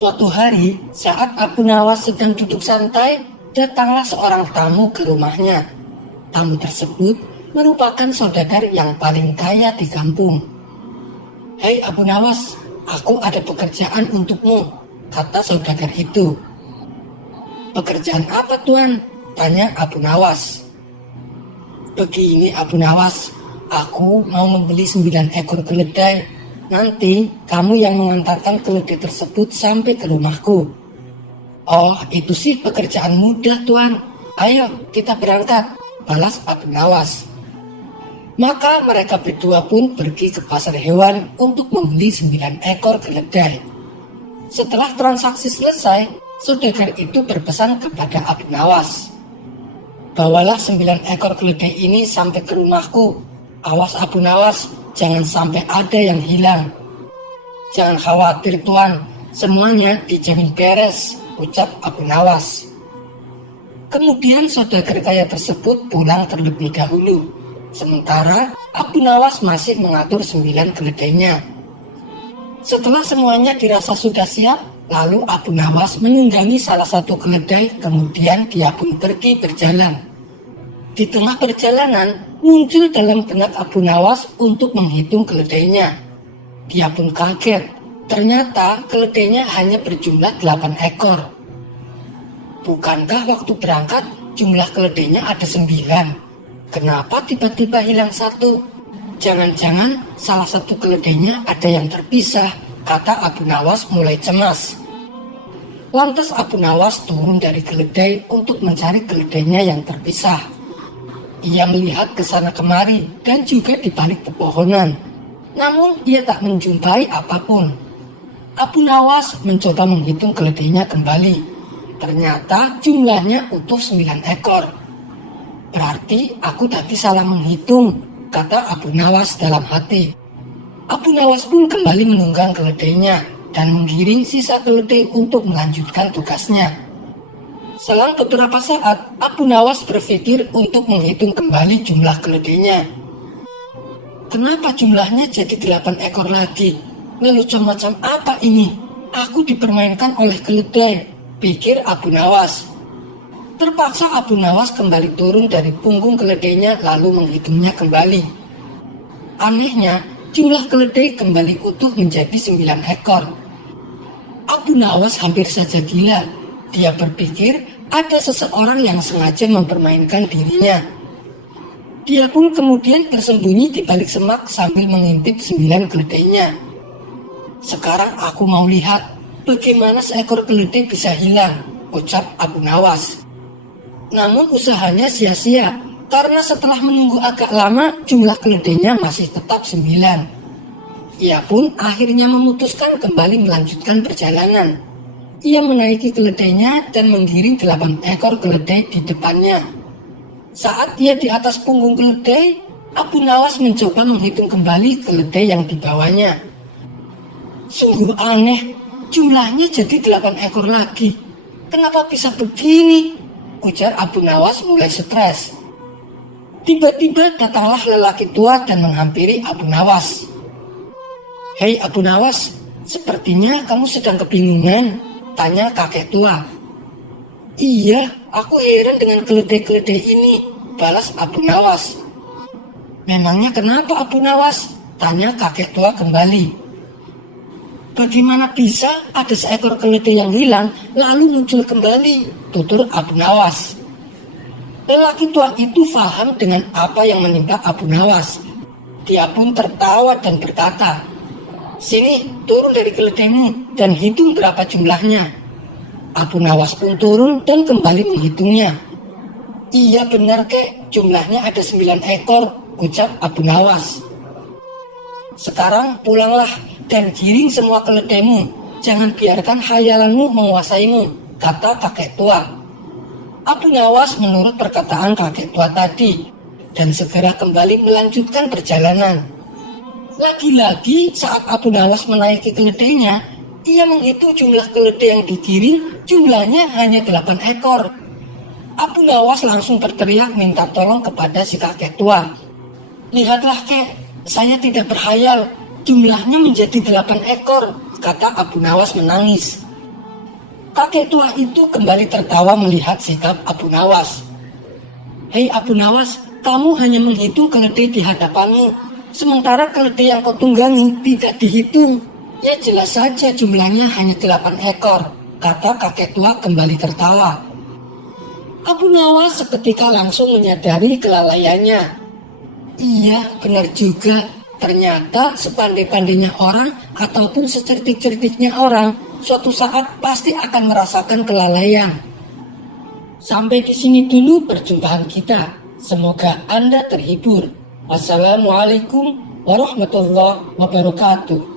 Suatu hari, saat Abu Nawas sedang duduk santai, datanglah seorang tamu ke rumahnya. Tamu tersebut merupakan saudagar yang paling kaya di kampung. "Hei Abu Nawas, aku ada pekerjaan untukmu," kata saudagar itu. "Pekerjaan apa tuan?" tanya Abu Nawas. "Begini Abu Nawas, aku mau membeli 9 ekor keledai. Nanti kamu yang mengantarkan keledai tersebut sampai ke rumahku." "Oh, itu sih pekerjaan mudah tuan. Ayo kita berangkat," balas Abu Nawas. Maka mereka berdua pun pergi ke pasar hewan untuk membeli 9 ekor keledai. Setelah transaksi selesai, saudagar itu berpesan kepada Abu Nawas, "Bawalah 9 ekor keledai ini sampai ke rumahku. Awas Abu Nawas, jangan sampai ada yang hilang." "Jangan khawatir tuan, semuanya dijamin beres," ucap Abu Nawas. Kemudian saudagar kaya tersebut pulang terlebih dahulu. Sementara Abu Nawas masih mengatur 9 keledainya. Setelah semuanya dirasa sudah siap, lalu Abu Nawas menunggangi salah satu keledai, kemudian dia pun pergi berjalan. Di tengah perjalanan, muncul dalam benak Abu Nawas untuk menghitung keledainya. Dia pun kaget, ternyata keledainya hanya berjumlah 8 ekor. Bukankah waktu berangkat jumlah keledainya ada 9? Kenapa tiba-tiba hilang satu? Jangan-jangan salah satu keledainya ada yang terpisah, kata Abu Nawas mulai cemas. Lantas Abu Nawas turun dari keledai untuk mencari keledainya yang terpisah. Ia melihat ke sana kemari dan juga di balik pepohonan. Namun ia tak menjumpai apapun. Abu Nawas mencoba menghitung keledainya kembali. Ternyata jumlahnya utuh 9 ekor. "Berarti aku tadi salah menghitung," kata Abu Nawas dalam hati. Abu Nawas pun kembali menunggang keledainya dan menggiring sisa keledai untuk melanjutkan tugasnya. Selang beberapa saat, Abu Nawas berpikir untuk menghitung kembali jumlah keledainya. "Kenapa jumlahnya jadi 8 ekor lagi? Lelucon macam apa ini? Aku dipermainkan oleh keledai," pikir Abu Nawas. Terpaksa Abu Nawas kembali turun dari punggung keledainya lalu menghitungnya kembali. Anehnya, jumlah keledai kembali utuh menjadi 9 ekor. Abu Nawas hampir saja gila. Dia berpikir ada seseorang yang sengaja mempermainkan dirinya. Dia pun kemudian bersembunyi di balik semak sambil mengintip 9 keledainya. "Sekarang aku mau lihat bagaimana seekor keledai bisa hilang," ucap Abu Nawas. Namun usahanya sia-sia, karena setelah menunggu agak lama jumlah keledainya masih tetap 9. Ia pun akhirnya memutuskan kembali melanjutkan perjalanan. Ia menaiki keledainya dan menggiring 8 ekor keledai di depannya. Saat ia di atas punggung keledai, Abu Nawas mencoba menghitung kembali keledai yang dibawanya. Sungguh aneh, jumlahnya jadi 8 ekor lagi. Kenapa bisa begini? Ujar Abu Nawas mulai stres. Tiba-tiba datanglah lelaki tua dan menghampiri Abu Nawas. "Hei Abu Nawas, sepertinya kamu sedang kebingungan," tanya kakek tua. "Iya, aku heran dengan keledai-keledai ini," balas Abu Nawas. "Memangnya kenapa Abu Nawas?" tanya kakek tua kembali. "Bagaimana bisa ada seekor keledai yang hilang lalu muncul kembali?" tutur Abu Nawas. Lelaki tua itu paham dengan apa yang menimpa Abu Nawas. Dia pun tertawa dan berkata, "Sini, turun dari keledaimu dan hitung berapa jumlahnya." Abu Nawas pun turun dan kembali menghitungnya. "Iya benar kek, jumlahnya ada 9 ekor, ucap Abu Nawas. "Sekarang pulanglah dan giring semua keledaimu. Jangan biarkan khayalanmu menguasaimu," kata kakek tua. Abu Nawas menurut perkataan kakek tua tadi dan segera kembali melanjutkan perjalanan. Lagi-lagi saat Abu Nawas menaiki keledainya, ia menghitung jumlah keledai yang digiring, jumlahnya hanya 8 ekor. Abu Nawas langsung berteriak minta tolong kepada si kakek tua. "Lihatlah kek, saya tidak berkhayal, jumlahnya menjadi 8 ekor, kata Abu Nawas menangis. Kakek tua itu kembali tertawa melihat sikap Abu Nawas. Hei Abu Nawas, kamu hanya menghitung keledai di hadapanmu, sementara keledai yang kau tunggangi tidak dihitung. Ya jelas saja jumlahnya hanya 8 ekor, kata kakek tua kembali tertawa. Abu Nawas seketika langsung menyadari kelalaiannya. Iya, benar juga. Ternyata sepandai-pandainya orang ataupun secerdik-cerdiknya orang, suatu saat pasti akan merasakan kelalaian. Sampai di sini dulu perjumpaan kita. Semoga Anda terhibur. Wassalamualaikum warahmatullahi wabarakatuh.